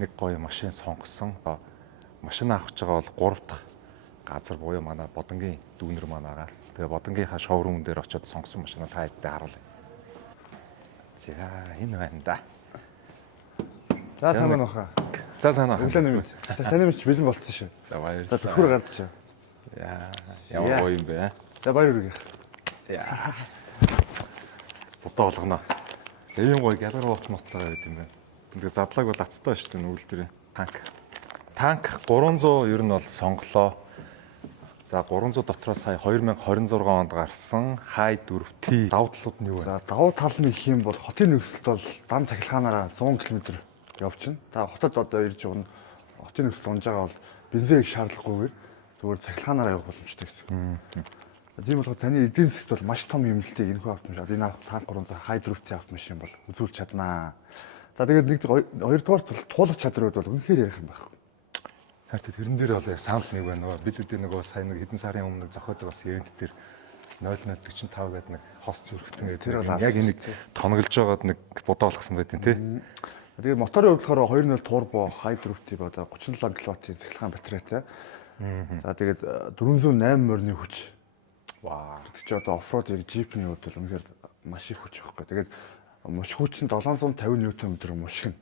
нэг гоё машин сонгосон. Машин авах гэж байгаа бол 3 дахь газар буюу манай Бодонгийн дүүнер манайгаа. Тэгээ Бодонгийнхаа шоурум дээр очиод сонгосон машинаа та хэдтэй харуулъя. За энэ байна да. За сайн байна уу? За сайн байна. Өглөө нэмээд. Таны минь ч бэлэн болцсон шүү. За баярлалаа. За түлхүүр гадчих. Яа, ямар гоё юм бэ? За баяр үргэх. Яа. Бодоо болгоно. За ийм гоё гялгар боот нотлоо гэдэг юм байна. Тэгээ задлаг бол ацтай шүү дээ нүгэл дээр. Танк 300 ер нь бол сонголоо. За 300 дотроос сая 2026 онд гарсан хай 4T давуу талууд нь юу вэ? За давуу тал нь гэх юм бол хотын нөхцөлд бол дан цахилгаанаараа 100 км явчихна. Та хотод одоо ирж явна. Хотын нөхцөл унж байгаа бол бензин шаардлагагүйгээр зүгээр цахилгаанаараа явах боломжтой гэсэн. Тийм болохоор таны эдийн засгт бол маш том эмнэлтийг энэхүү автомашин, энэ танк 300 хай 4T автомашин бол үзүүлж чаднаа. За тэгээд нэг хоёрдугаар туулах чадрууд бол үнэхээр ярих юм байна. Харин тэрэн дээр бол санал нэг байна. Бид үдээ нөгөө сайн нэг хэдэн сарын өмнө зохиодог бас ивент дээр 0045 гэдэг нэг хос зүрхтэн гэдэг яг энийг тонголж байгаад нэг будаа болгосон байдیں۔ Тий. Тэгээд моторын хувьд болохоор 2.0 турбо хай 4T одоо 37 кВт-ийн цахилгаан батарейтай. За тэгээд 408 морины хүч. Вау. Тэг чи одоо оффроуд яг джипний хувьд бол үнэхээр маш их хүч байхгүй. Тэгээд мушх хүч нь 750 Нм мушгина.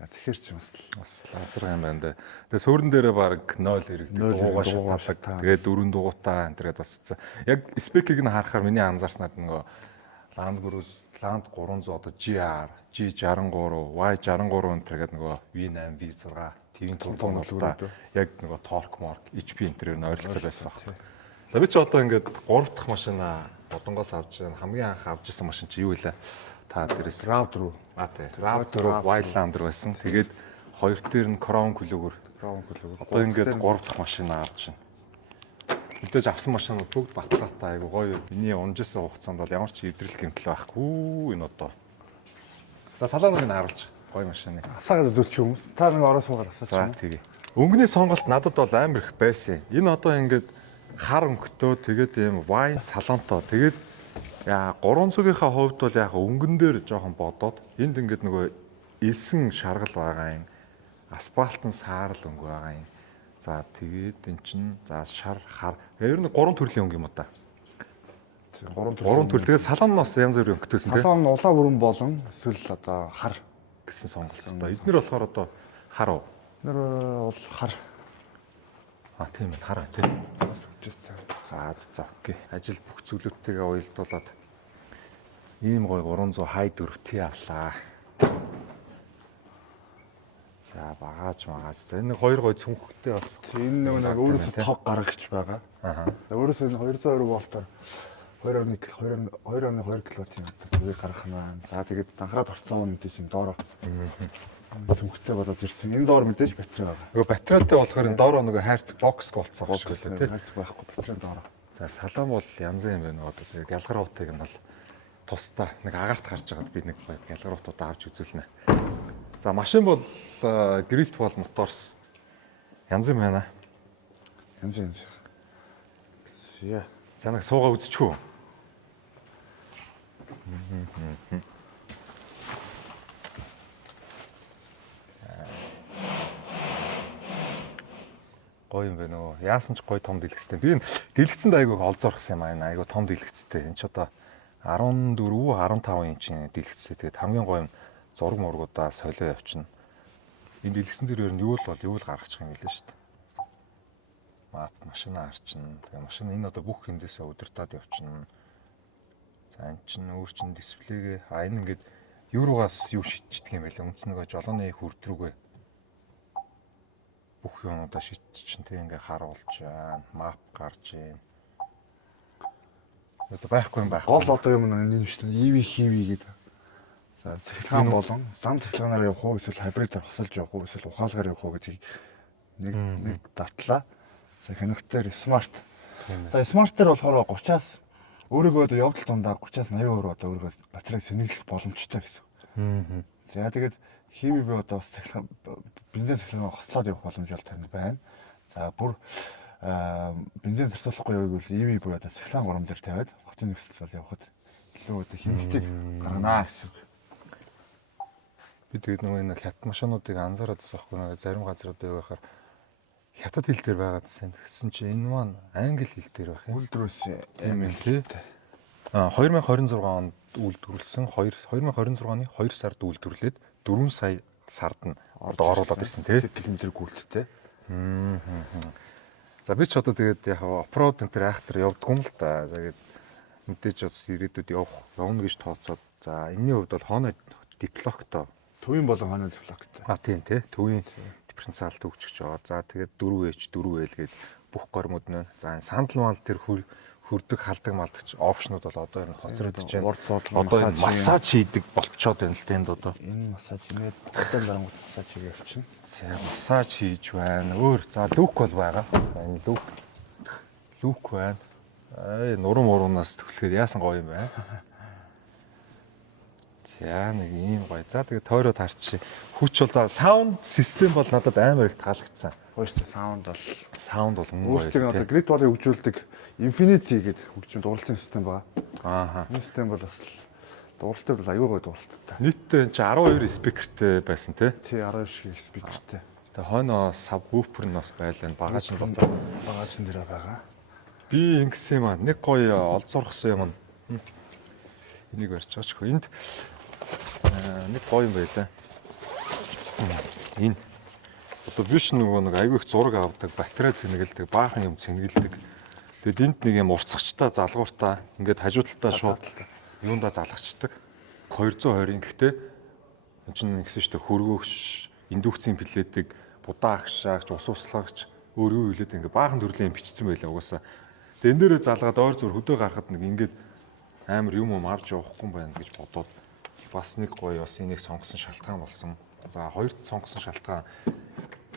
Тэгэхээр ч бас лазар юм байна даа. Тэгээ суурин дээрээ баг 0 хэрэгдэг. Дуугаа шатдаг. Тэгээ дөрөв дугуйтаа энэ төргээд бас үзсэн. Яг спекийг нь харахаар миний анзаарснаар нөгөө Land Cruiser, Land 300 одоо GR, G63, Y63 энэ төргээд нөгөө V8, V6 TV том болоо. Яг нөгөө торк марк, HP энэ төрөөр нь ойролцоо байсан баг. За би чи одоо ингээд 3 дахь машина Бодонгоос авч байгаа хамгийн анх авч ирсэн машин чи юу вэ? Та дээрээс RAV4. Тий. RAV4 Wildlander байсан. Тэгээд хоёр дээр нь Crown Clio-гөр. Одоо ингээд 3 дахь машина авч байна. Мэдээж авсан машинууд бүгд батлаатай айгу гоё. Миний унжсэн хугацаанд бол ямар ч идрэл гэмтэл байхгүй энэ одоо. За салааныг нь харуулж гоё машины. Асаагаад үзүүлчих хүмүүс. Та нэг ороо суугаад асаач. За тэгээ. Өнгөний сонголт надад бол амар их байсан. Энэ одоо ингээд хар өнгөтэй тэгээд ийм wine салонтой. Тэгээд яа 300-ийнхаа хувьд бол яг өнгөн дээр жоохон бодоод энд ингээд нөгөө элсэн шаргал байгаа юм. Асфальтын саарл өнгө байгаа юм. За тэгээд эн чин за шар хар. Ер нь 3 төрлийн өнгө юм уу та? 3 төрөл. Тэгээд салоноос янз бүрийн өнгөтэйсэн тийм. Салон улаан бүрэн болон эсвэл одоо хар гэсэн сонголсон. Эднэр болохоор одоо хар уу? Эднэр бол хар. Тийм ээ хар тийм. За окей. Ажил бүх зүйлүүдтэйгээ уялдуулаад ийм гоё 300 хай 4T авлаа. За багаж. За энэ хоёр гоё цүнхтэй бас. Энэ нэг өөрөөсөө тог гаргагч байгаа. Өөрөөсөө 220 волтоор 2.2 кВт-ийн төвийг гаргах нь. За тэгээд данхраад орцсон үнэтэй чинь доороо. Цүнхтэй болоод ирсэн. Энэ доор мэдээж батарей байгаа. Нөгөө батарейтай болохоор энэ доороо нөгөө хайрцаг бокс болцсон шүү дээ. Хайрцаг байхгүй батарей доороо. За салон бол янз юм байна. Одоо тэгээд гялгаруутыг нь бол тусдаа нэг агаарт гарч байгаад би нэг гялгаруутуудаа авч үзүүлнэ. За машин бол грилт бол моторс янз юм байна. Янз. Яа. За нэг суугаа үзчихв. Гоё юм байна уу? Яасан ч гоё том дэлгэцтэй. Би энэ дэлгэцэнд айгууг олзоорхсон юм аа. Айгуу том дэлгэцтэй. Энд ч одоо 14, 15 инчийн дэлгэцтэй. Тэгээд хамгийн гоё нь зураг мургуудаа солио явчихна. Энэ дэлгэцэн дээр юу л гаргачих юм гэлээ шүү дээ. Мап машина харчихна. Тэгээ машин энэ одоо бүх хэндээсээ удирдаад явчихна. За энэ чинь өөр чин дисплейгээ энэ ингээд юу руугаас юу шидчихдэг юм бэ лээ. Үндс нөгөө жолооны хүрд рүүгээ бүх юмудаа шидчихин тэг ингээ харуулж байна. Мап гарч байна. Одоо байхгүй юм байх. Гол одоо юм энэ шүү дээ. EV хийвэ гэдэг. За цахилгаан болон зам цахилгаанаар явах уу эсвэл хибридээр хосолж явах уу эсвэл ухаалгаар явах уу гэдгийг нэг давтлаа. За хянагтаар смарт. За смарт дээр болохоор 30-аас өөрийгөө одоо явдал дундаа 30-аас 80% одоо өөрийгөө батарейг сэнэглэх боломжтой гэсэн. За тэгээд хийвэ би одоо бас цахилгаан бензин цахилгаан хослоод явах боломж бол тань байна. За бүр бензин зарцуулахгүй явъя гэвэл EV буюу одоо цахилгаан гурам дээр тавиад хотын нөхцөл бол явахад илүү одоо хэмнэлтийг гарганаа гэсэн. Би тэгээд нөгөө нэг хятад машинуудыг анзаараад байсан байхгүй нэг зарим газрууд байхаар хятад хэл дээр байгаа гэсэн чинь энэ маань англи хэл дээр байх юм. Үйлдвэрээс Тийм ээ тий. 2026 онд үйлдвэрлэсэн 2026 оны 2 сард үйлдвэрлээд 4 сая сард нь одоо оруулаад ирсэн тий. Километр гүйлттэй. За би ч одоо тэгээд яг оффроуд энэ төр айхтар явдггүй юм л та. Тэгээд мэдээж бас ирээдүйд явна гэж тооцоод за энэний хувьд бол хоноо диплоктой Төвийн болон хоноо диплоктой. тийм тий. Төвийн дифференциалт өгч байгаа. За тэгээд 4H 4L гээд бүх гормууд нь. За энэ сандал мал тэр хүрдэг халдаг малдагч опшнууд бол одоо энэ хоцроод иж байна. Урд суудлын Одоо энэ массаж хийдэг болцоод байна л тэнд одоо. Энэ массаж нээд одоо дарангууд массаж хийгээ явчихна. За массаж хийж байна. Өөр за люк бол байгаа. Энэ люк байна. Нуруу муруунаас төвлөхөр яасан гоё юм байна. За нэг ийм гоё. За тэгээ тойроод харчих. Хүч бол саунд систем бол надад амар их таалагдсан. Хөөе саунд бол Өөртөө өөртөө одоо грид болыг хөгжүүлдэг Infinity гэдэг хөгжим дууралтын систем байгаа. Ааха. Энэ систем бол бас дууралтай бол аюу гой дууралттай. Нийтдээ энэ 12 спикертэй байсан тий. Тий 12 шиг спикертэй. Тэгээ хойноо сабвуфер нь бас байлаа. Багаж нь дотор багаж нь дээр байгаа. Би ингэсэн юм аа. Нэг гоё олзуурхсан юм. Энийг барьж байгаа ч хөө. Энд нэг гоё юм байлаа. Энэ одоо биш нөгөө нэг айгүй их зураг авдаг, батарей цэнгэлдэг, баахан юм цэнгэлдэг. Тэгэд энд нэг юм урцагчтай, залгууртай ингээд хажуу талдаа шууд юундаа залгачдаг. 220-ын гэхдээ энэ чинь нэгсэн шүү дээ хөргөөгч, индукцийн плетийг будаа агшаагч, ус услагч өөр юу хэлээд ингээд баахан төрлийн бичсэн байлаа угаасаа. Тэгээ энэ дээрээ залгаад ойр зур хөдөө гарахад нэг ингээд амар юм авч явахгүй юм байна гэж бодоод бас нэг гоё бас энийг сонгосон шалтгаан болсон. За хоёрт сонгосон шалтгаан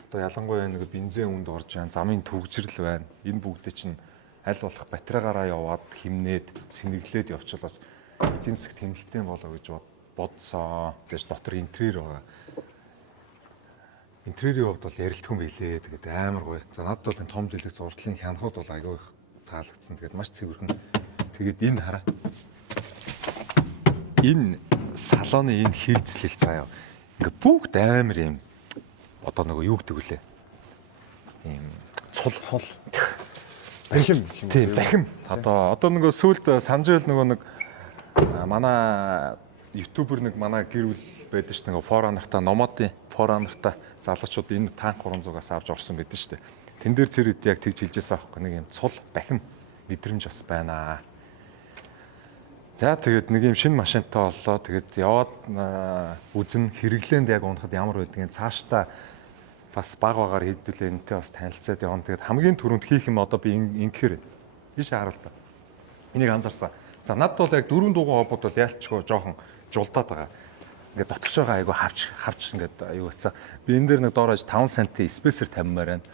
одоо ялангуяа нэг бензин үнд орж байгаа замын төгжрөл байна. Энэ бүгдээ чинь аль болох батарейгаараа яваад химнээд сэнэглээд явчихвал бас эдийн засаг тэмэлтэн болоо гэж бодсон. Тэгэж дотор интерьер байгаа. Интерьерийн хувьд бол ярилтгүй байлээ. Тэгээд амар гоё. За надад бол энэ том дэлгэц урдлын хянахууд бол аягүй их таалагдсан. Тэгээд маш цэвэрхэн. Тэгээд энэ хараа. Энэ салоны энэ хийцлэл заяа. Ингээ бүгд амар юм. Одоо нөгөө юу гэдэг вүлээ? Ийм цул. Бахим. Тийм, бахим. Одоо нөгөө сүүлд санаж байл нөгөө нэг манай ютубер нэг манай гэр бүл байдаг ш нь нөгөө Forerunner-та номодын Forerunner-та залуучууд энэ танк 300-аас авч орсон байдаг ш. Тэн дээр цэрэд яг тэгж хэлжсэн аахгүй нэг юм цул бахим мэдрэмж бас байна. За тэгээд нэг юм шинэ машинтай боллоо. Тэгээд яваад үзэн хэрэглээнд яг унахад ямар байдгийг цаашдаа бас баг багаар хэдүүлээ энэтэй бас танилцаад явна. Тэгээд хамгийн түрүүнд хийх юм одоо би ингээр биш харал та. Энийг анзаарсан. За надад бол яг дөрөв дугуй хобот бол яалчгүй жоохон жулдаад байгаа. Ингээд дотгошоогоо айгу хавч ингээд аюу хэцээ. Би энэ дээр нэг доорож 5 см спейсер тамимаар байна.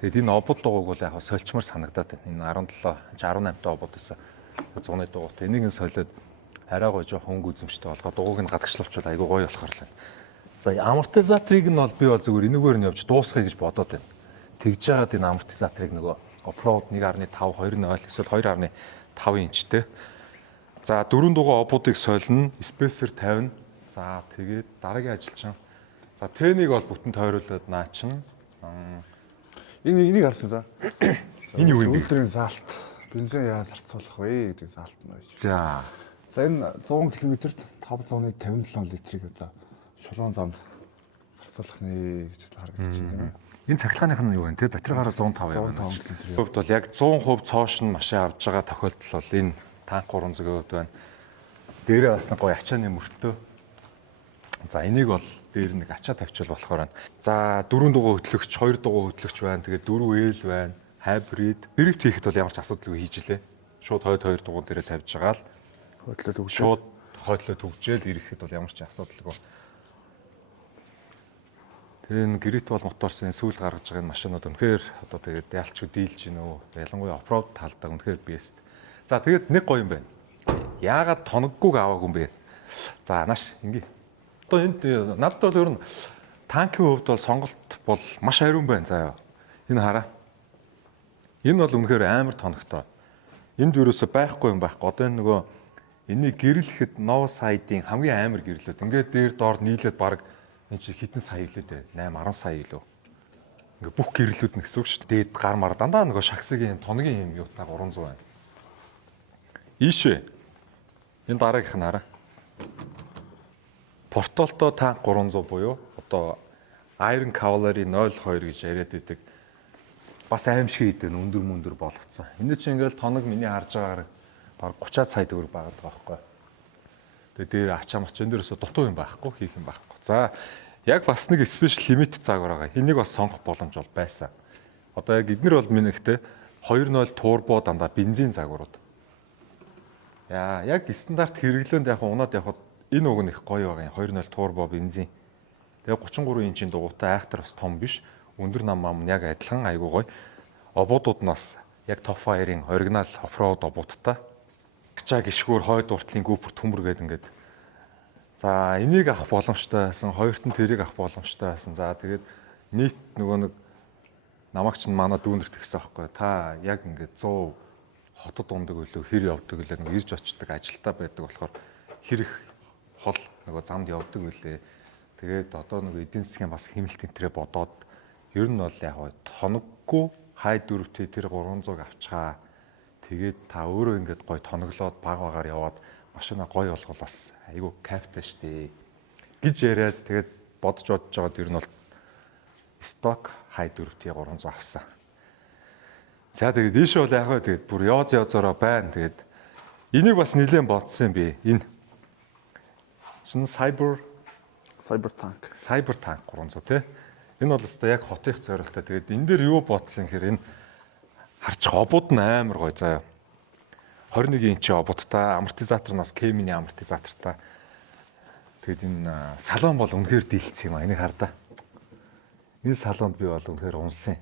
Тэгээд энэ обод дугуйг бол яг сольчмор санагдаад байна. Энэ 17 18 та обод гэсэн 100-ны дугуйт. Энийг нь солиод арай гоо жоохон өнгө үзэмжтэй болгоод дугуйг нь гадагшлуулчвал айгу гоё болохоор л байна. За амортизаторыг нь бол би бол зүгээр энэгээр нь явж дуусгая гэж бодоод байна. Тэгж яагаад энэ амортизаторыг нөгөө оффроуд 1.5 2.0 эсвэл 2.5 инчтэй. За 4 дугуй обуудыг солино, спейсер тавина. За тэгээд дараагийн ажилчин. За тэнийг бол бүтэн тойруулаад наа чин. Энийг харсан да. Энэ юу юм бэ? Үлдрийн заалт. Бензин яа зарцуулах вэ гэдэг заалт нь байж. За энэ 100 км-т 557 литрийг одоо шулуун замд зарцуулах нэ гэж харагдаж байна тийм ээ. энэ цахилгааных нь юу вэ? Тэ батарейгаараа 105 явна. Хувьд бол яг 100% цоош нь машин авч байгаа тохиолдол бол энэ танк 300-ийн хувьд байна. Дээрээ бас нэг гоё ачааны мөртөө. За энийг бол дээр нэг ачаа тавьчвал болохоор байна. За 4 дугуй хөтлөгч, 2 дугуй хөтлөгч байна. Тэгээд 4L байна. Hybrid. Дрифт хийхэд бол ямар ч асуудалгүй хийж илээ. Шууд хойд 2 дугуй дээрээ тавьж байгаа л хойдлоод өгч. Шууд хойдлоо төгжээл ирэхэд бол ямар ч асуудалгүй. Тэгээ энэ гэрит бол моторсын сүүл гаргаж байгаа энэ машинууд үнэхээр одоо тэгээд ялчгүй дийлж гинэ үү. Ялангуяа оффроуд талдаа үнэхээр бест. За тэгээд нэг гоё юм байна. Яагаад тоноггүйг аваагүй юм бэ? За нааш ингээ. Одоо энд надад бол ер нь танкийн хувьд бол сонголт бол маш ариун байна заяа. Энэ хараа. Энэ бол үнэхээр амар тоногтой. Энд юусоо байхгүй юм байхгүй. Одоо энэ нөгөө энийг гэрлэхэд Novo Side-ийн хамгийн амар гэрлээд ингээд дээр доор нийлээд баг энэ чи хэдэн сая илээ дээ. 8 10 сая илүү. Ингээ бүх гэрлүүд нь гэсэн үг шүү дээ. Дээд гар мар дандаа нөгөө шагсагийн тоногийн юм юутаа 300 байна. Ийшээ. Энэ дараагийнх нь хараа. Портолто танк 300 буюу одоо Iron Cavalry 02 гэж яриад байдаг. Бас аимшиг идэв өндөр мөндөр болгоцсон. Энэ чинь ингээл тоног миний харж байгаагаар баг 30 сая төгрөг байгаад байгаа байхгүй. Тэгээ дээр ачаа мачаан дээрээс дутуу юм байхгүй, хийх юм байхгүй. За яг бас нэг special limit заагвар байгаа. Энийг бас сонгох боломж бол байсан. Одоо яг эднэр бол минийхтэй 2.0 турбо дандаа бензин заагварууд. Яа, яг стандарт хэрэглээнд яг унаад яг энэ уг нь их гоё байгаа юм. 2.0 турбо бензин. Тэгээ 33 инчийн дугуйтай айхтар бас том биш. Өндөр нам ам яг адилхан айгуу гоё. Обуудууд нь бас яг Top Fire-ийн оригинал оффроуд обуудтай. Гчаа гიშгүүр хойд уртлын гүпер төмөр гэдэг ингээд. За энийг авах боломжтой байсан. Хоёрт нь тэрийг авах боломжтой байсан. За тэгээд нийт нөгөө нэг намайг чинь манай дүүнэрт гисэн аахгүй. Та яг ингээд 100 хотод ундаг үлээ хэр явдаг үлээ нэг ирж очдог ажилтаа байдаг болохоор хэр их хол нөгөө замд явдаг үлээ. Тэгээд одоо нөгөө эдийн засгийн бас хэмнэлт тэнтрээ бодоод ер нь бол яг тоноггүй хай дөрөвтэй тэр 300-ыг авчгаа. Тэгээд та өөрөө ингээд гой тоноглоод баг багаар яваад машина гой болгол бас айгу кайфтай штэ гэж яриад тэгээд бодож байгаа ер нь бол сток хай дөрөвтэй 300 авсан. За тэгээд дээшээ бол яг тэгээд бүр явзороо байна. Тэгээд энийг бас нэлээд бодсон юм би. Энэ чинь Cyber Tank 300 тий. Энэ бол өстой яг хотынх зорилттой. Тэгээд энэ дээр юу бодсон гэхээр энэ харчих обууд нь амар гоё заяа. 21 инчийн обуудтай, амортизатор нь бас K-mini амортизатортай. Тэгээд энэ салон бол үнэхээр дийлцсэн юм а. Энийг хардаа. Энэ салонд би бол үнэхээр унсан.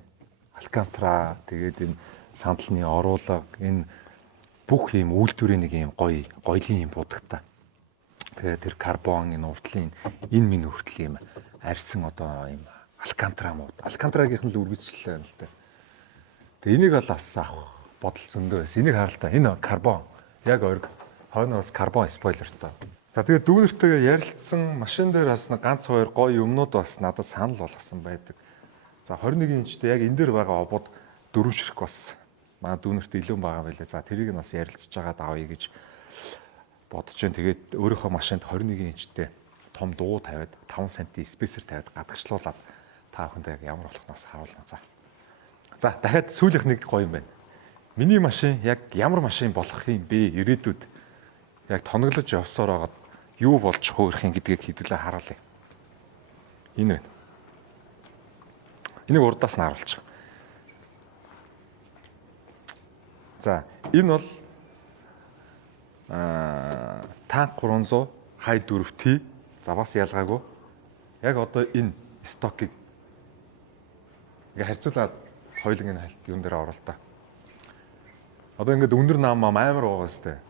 Алкантара тэгээд энэ сандалны оруулга, энэ бүх юм үйлдвэрийн нэг юм гоёлын юм будагтай. Тэгээд тэр карбон, энэ уртлын энэ минь хүртэл юм арьсан одоо юм алкантара мод. Алкантарагийнх нь л үргэлжлэлээ юм л дээ. Тэгээ энийг бол бас авах бодол зөндөө байсан. Энийг харалтаа. Энэ карбон. Яг ориг. Хойноос карбон спойлертай. За тэгээ дүүнэртэйгээ ярилцсан машин дээр бас нэг ганц хоёр гоё юмнууд бас надад санал болгосон байдаг. За 21 инчтэй яг энэ дээр байгаа обод 4 ширхэг бас манай дүүнэртэй илүү байгаа байлээ. За тэрийг нь бас ярилцж байгаа давъя гэж бодож байна. Тэгээд өөрийнхөө машинд 21 инчтэй том дуу тавиад 5 см спейсер тавиад гадагшлуулаад та бүхэнд яг ямар болохноос харуулна. За дахиад сүүлийнх нэг гоё юм байна. Миний машин яг ямар машин болох юм бэ? Ирээдүйд яг тоноглож явсаар байгаад юу болж хуурах юм гэдгийг хэдүүлээ харуулъя. Энэ байна. Энийг урдаас нь харуулчих. За энэ бол танк 300 хай 4T. За бас ялгаагүй. Яг одоо энэ стокийг ингээ харьцуулаад хоёулын хальт юун дээр оруулаа та. Одоо ингээд өндөр нам амар байгаа сте.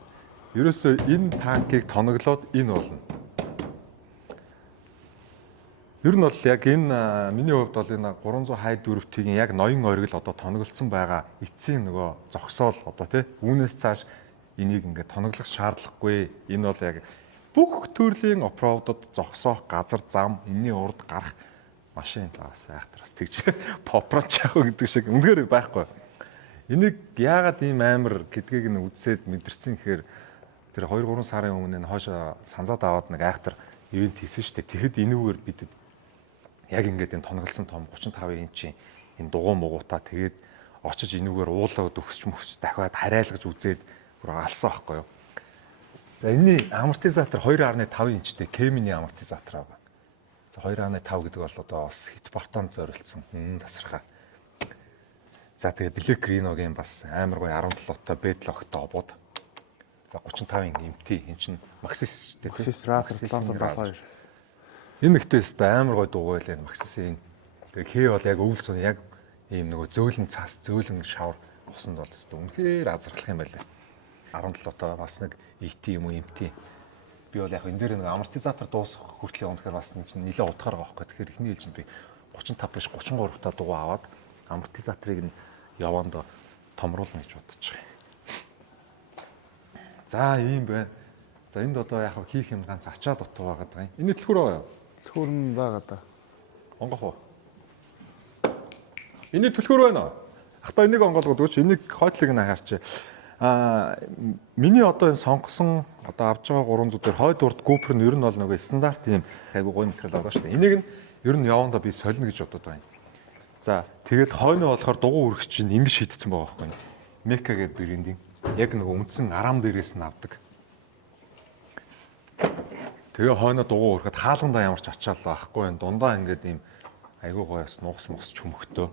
Ерөөсөө энэ танкийг тоноглоод энэ болно. Ер нь бол яг энэ миний хувьд бол энэ 300 хай 4T-ийн яг ноён оргил одоо тоноглолцсон байгаа эцсийн нөгөө зогсоол одоо тий үүнээс цааш энийг ингээд тоноглох шаардлагагүй. Энэ бол яг бүх төрлийн оффроудод зогсоох газар зам энэний урд гарах машин заавс айхтар бас тэгж попроч яах вэ гэдэг шиг үнэхээр байхгүй. Энийг яагаад ийм амар гэдгийг нь үзээд мэдэрсэн гэхээр тэр 2-3 сарын өмнө нь хоошо санзаад аваад нэг айхтар ивент хийсэн шүү дээ. Тэгэхэд энүүгээр бид яг ингээд энэ тоноглсон том 35 инчийн энэ дугуй муугуудаа тэгээд очиж энүүгээр уулаад өгсч мөсч дахиад харайлгаж үзээд бүр алсан байхгүй юу. За энэний амортизатор 2.5 инчтэй K-mini амортизатор байгаа. За 2.5 гэдэг бол одоо бас хит бортонд зориулсан тасархаа. За тэгээ Black Rhino-гийн бас амар гоё 17-той бэдлогтой обод. За 35-ын MT эн чинь Maxxis шүү дээ. Maxxis Racer 772. Энэ ихтэй өстой амар гоё дугуй л энэ Maxxis-ийн. Тэгээ K бол яг өвлцөн яг ийм нөгөө зөөлөн цас, зөөлөн шавар усанд бол өстой үнэхээр азарлах юм байлаа. 17-той бас нэг ET юм уу MT. Би бол яг энэ дээр нэг амортизатор дуусах хүртэл явна гэхээр бас нэг чинь нэлээд удахаар байгаа байхгүй. Тэгэхээр эхний ээлжинд би 35 биш 33 та дугуй аваад амортизаторыг нь явандаа томруулна гэж бодож байгаа. За ийм байна. За энд одоо яг хийх юм ганц ачаа дутуу байгаад байгаа юм. Энэ дэлгүүр аваа. Түлхүүр байгаа да. Онгох уу? Энийг түлхүүр байна уу? Ахта энийг онгоолгоод өгч энийг хойдлыг нь хаарч. Миний одоо энэ сонгосон одоо авж байгаа 300 дээр хойд урд GoPro нь ер нь бол нөгөө стандарт юм айгуу гоё материал байгаа шүү дээ. Энийг нь ер нь явандаа би солино гэж бодод байна. За тэгээд хойноо болохоор дугуй үргэж чинь ингэж шийдсэн байгаа байхгүй. Meka гэдэг брендинг яг нөгөө үндсэн арам дээрээс нь авдаг. Тэгээ хойноо дугуй үргэхэд хаалгандаа ямар ч ачаал байхгүй. Дундаа ингээд ийм айгуу гоёс нугас чөмхтөө.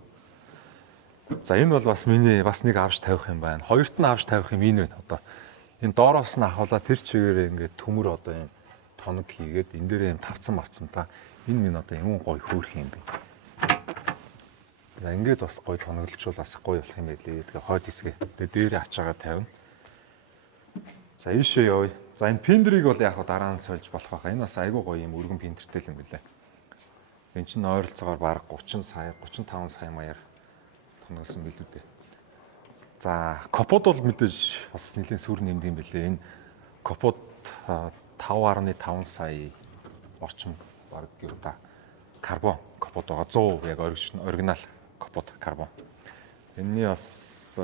За энэ бол бас миний бас нэг авч тавих юм байна. Хоёрт нь авч тавих юм энэ байна. Одоо энэ доороос нь авахлаа тэр чигээрээ ингээд төмөр одоо юм тоног хийгээд энэ дээрээ юм тавцсан та. Энэ минь одоо юм гоё хөөрх юм бэ. За ингээд бас гоё тоноглолчвол бас гоё болох юм байлээ. Тэгээ хойд хэсгээ. Тэгээ дээрээ ачаагаа тавина. За ийшээ явъя. За энэ пиндрийг бол яг дараа нь сольж болох байхаа. Энэ бас айгүй гоё юм өргөн пинтертэй юм билээ. Энэ чинь ойролцоогоор бараг 30 сая, 35 сая маяар тоногсон билүү дээ. За копод бол мэдээж бас нэлийн сүр нэмд юм билээ. Энэ копод 5.5 сая орчим бараг юу та карбон копод байгаа 100 яг оригинал копод карбон. Энэний бас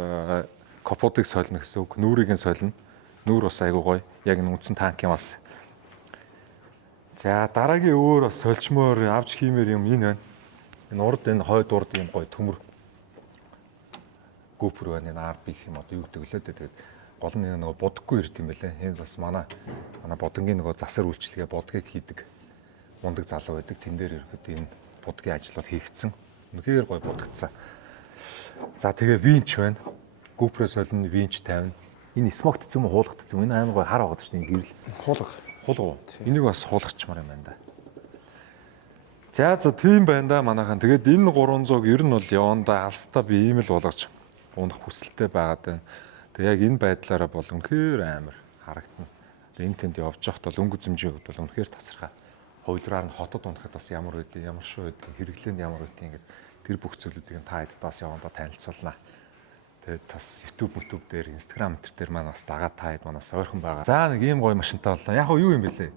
коподыг солино гэсэн үг. Нүрийг нь солино. Нүур бас айгуу гоё. Яг энэ үндсэн танкын бас. За дараагийн өөр бас сольчмоор авч хиймээр юм энэ байна. Энэ урд энэ хойд урд юм гоё төмөр GoPro байна. Энэ RB гэх юм одоо юу гэдэг лээ дээ. Тэгээд гол нь нөгөө будаггүй ирд юм байлаа. Энэ бас манай будгийн нөгөө засар үйлчлэгээ будгийг хийдэг мундаг залуу байдаг. Тэн дээр ирэхэд энэ будгийн ажил бол хийгдсэн. Үнэхээр гоё будагдсан. За тэгээ винч байна. GoPro солино винч тавина. Энэ смогтцсан юм уу хуулгагдсан юм. Энэ аймаг гоё хар байгаа шүү дээ гэрэл. Хуулга. Энийг бас хуулгачмаар юм байна да. За тийм байна да манайхан. Тэгээд энэ 300-г ер нь бол явандаа алстаа би ийм л болгож унах хүсэлтэй байгаад байна. Тэг яг энэ байдлаараа бол үнэхээр амар харагдана. Энэ тэнд явж байхад бол өнгө зэмжийн хувьд бол үнэхээр тасархаа. Хоёрдугаар нь хотод унахад бас ямар байдгийг, ямар шүү байдгийг, хэрэглээнд ямар байдгийг ингээд тэр бүх зүйлүүдийг та хэддээс явандаа танилцуулнаа. Тэгээд бас YouTube дээр, Instagram дээр маань бас дагаад та хэд манаас ойрхон байгаа. За нэг ийм гоё машинтай боллоо. Яг юу юм бэлээ?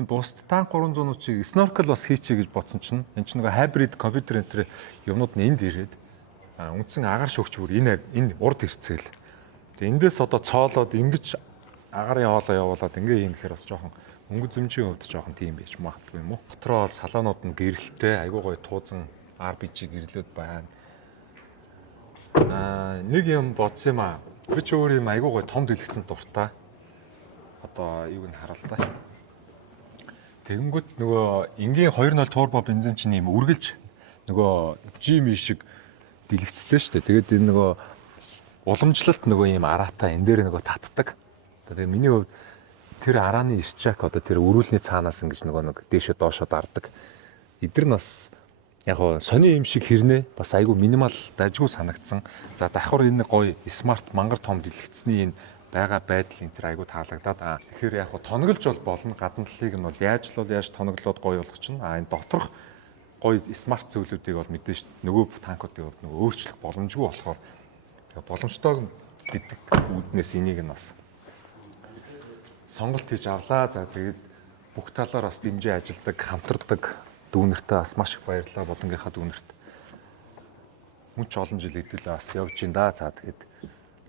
Энэ буст танк 300-уудыг snorkel бас хийчихье гэж бодсон чинь энэ чинь нэг hybrid компьютер энтер юмнууд нь энд ирээд үндсэн агаар шөгч бүр энэ урд ирцээл. Тэгээ эндээс одоо цоолоод ингэж агарын хоолоо явуулаад ингээ хийхээр бас жоохон өнгө зэмжийн хувьд жоохон тийм байж магадгүй юм уу? Дотроо салаанууд нь гэрэлтэй, айгуу гоё туузан RPG гэрлүүд байна. Нэг юм бодсон юм аа. Би ч өөр юм айгуу гоё том дэлгэцэн дуртай. Одоо юуг нь хараал та. Тэгэнгүүт нөгөө энгийн 2.0 турбо бензин чинь юм үргэлж нөгөө GM шиг дэлгэцтэй шүү дээ. Тэгээд энэ нөгөө уламжлалт нөгөө юм араатай энэ дээр нөгөө татдаг. Тэгээд миний хувьд тэр арааны исчак одоо тэр өрүүлний цаанаас ингэж нөгөө нэг дээшээ доошоо дардаг. Эдгэр нь бас яг гоо сони юм шиг хэрнээ бас айгүй минимал дажгүй санагдсан. За давхар энэ гоё смарт мангар том дэлгэцний энэ байгаа байдал энэ тэр айгүй таалагдаад. Тэгэхээр яг гоо тоноглож бол болно. Гадна талыг нь бол яаж тоноглоод гоё болгох чинь. Энэ доторх гоё смарт зүйлүүдийг бол мэдээж нөгөө танкуудын хувьд нөгөө өөрчлөх боломжгүй болохоор тэгээ боломжтойг гэдэг үүднээс энийг нь бас сонголт хийж авлаа. За тэгээд бүх талаар бас дэмжиж ажилдаг, хамтардаг дүүнэртээ бас маш их баярлалаа. Бодонгийнхаа дүүнэрт мөн ч олон жил хэдүүлээ бас явж ин да. За тэгээд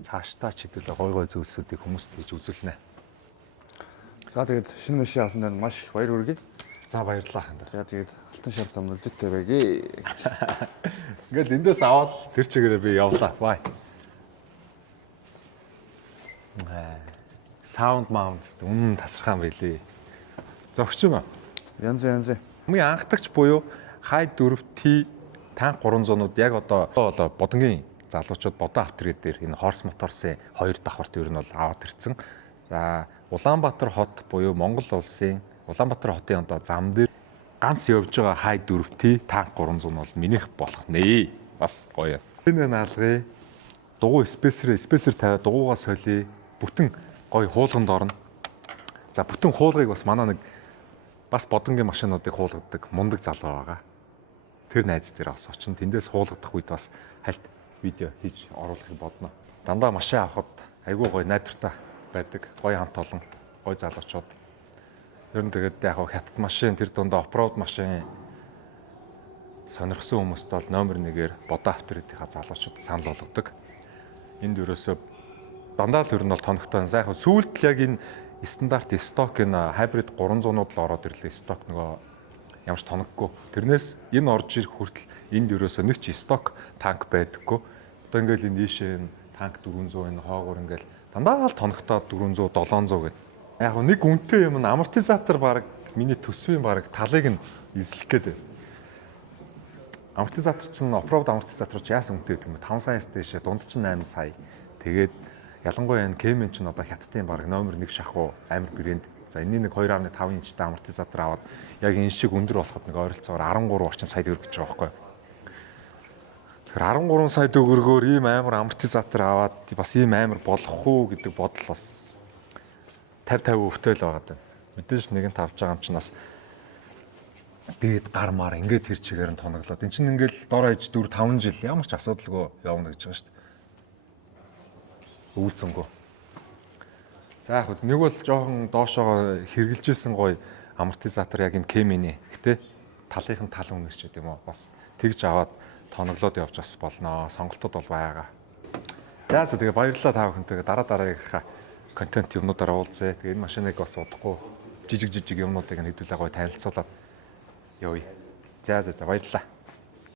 цаашдаа ч хэдүүлээ гой зүйлсүүдийг хүмүүст хийж үзүүлнэ. За тэгээд шинэ машин авсан дээр маш их баяр хүргэе. За баярлалаа ханд. За тэгээд алтан шар зам үлдээтэй байгээ. Ингээл эндээс аваад тэр чигээрээ би явлаа. Бай. Саунд маунд тасархаа юм байлээ. Зогч юм аа. Янз. Хамгийн анхдагч буюу хай 4T танк 300-ууд яг одоо бодонгийн залуучууд бодоо автрид дээр энэ хорс моторсын хоёр давхарт ер нь бол аваад ирсэн. За Улаанбаатар хот буюу Монгол улсын Улаанбаатар хотын одоо зам дээр ганц явж байгаа хай 4T танк 300 нь бол минийх болох нэ. Бас гоё. Энэ наалгыг дугуй спейсер тавиад дугуйгаа солиё. Бүтэн гоё хуулганд орно. За бүтэн хуулгыг бас манай нэг бас бодонгийн машинуудыг хуулгадаг мундаг залуу байгаа. Тэр найз дээр бас очино. Тэндээс хуулгадах үед бас хальт видео хийж оруулахыг бодно. Дандаа машин авахд айгүй гоё найдвартай байдаг. Гоё хамт олон гоё залуучууд. Ер нь тэгээд яг хятад машин тэр дундаа оффроуд машин сонирхсан хүмүүст бол номер 1-ээр бодоо авторитийнхаа залуучууд санал болгодог. Энд ерөөсөө дандаа л ер нь бол тоногтой. За яг сүүлд л яг энэ стандарт сток энэ хайбрид 300-ууд л ороод ирлээ. Сток нөгөө ямарч тоноггүй. Тэрнээс энэ орж ирэх хүртэл энд ерөөсөө нэг ч сток танк байдаггүй. Одоо ингээл энэ ийшээ танк 400 энэ хоогоор ингээл дандаа л тоногтой 400 700 гэдэг. Яг нэг үнэтэй юм амортизатор баг миний төсвийн баг талыг нь эзлэх гээд байна. Амортизатор чинь оффроуд амортизатор ч яасан үнэтэй гэдэг юм бэ? 5 саяас дэше дунд чинь 8 сая. Тэгээд ялангуяа энэ Cayman чинь одоо хятадын баг номер 1 шахуу амар брэнд. За энэний нэг 2.5 инчтэй амортизатор аваад яг энэ шиг өндөр болоход нэг ойролцоогоор 13 орчим сая төгрөг гэж байгаа байхгүй. Тэгэхээр 13 сая төгрөгөөр ийм амар амортизатор аваад бас ийм амар болох уу гэдэг бодол бас 50-50 өвтөл байгаа даа. Мэдээж нэгэн тавж байгаа юм чинь бас дээд гар мар ингээд тэр чигээр нь тоноглоод. Энд чинь ингээл дор хаяж 4-5 жил ямар ч асуудалгүй явна гэж байгаа шүү дээ. Өвөлцөнгөө. За яг нэг бол жоохон доошоо хэрглэжсэн гоё амортизатор яг энэ Cayman-ий. Гэтэ талынх нь тал өнгөрч гэдэг юм уу? Бас тэгж аваад тоноглоод явж бас болноо. Сонголтууд бол байгаа. За тэгээ баярлалаа та бүхэнтэйгээ дараагийнхаа контент юмнуудаар уулзъя. Тэгээ энэ машиныг бас удахгүй жижиг юмнуудыг нь хэдүүлээ гоё танилцуулаад явъя. За баярлалаа.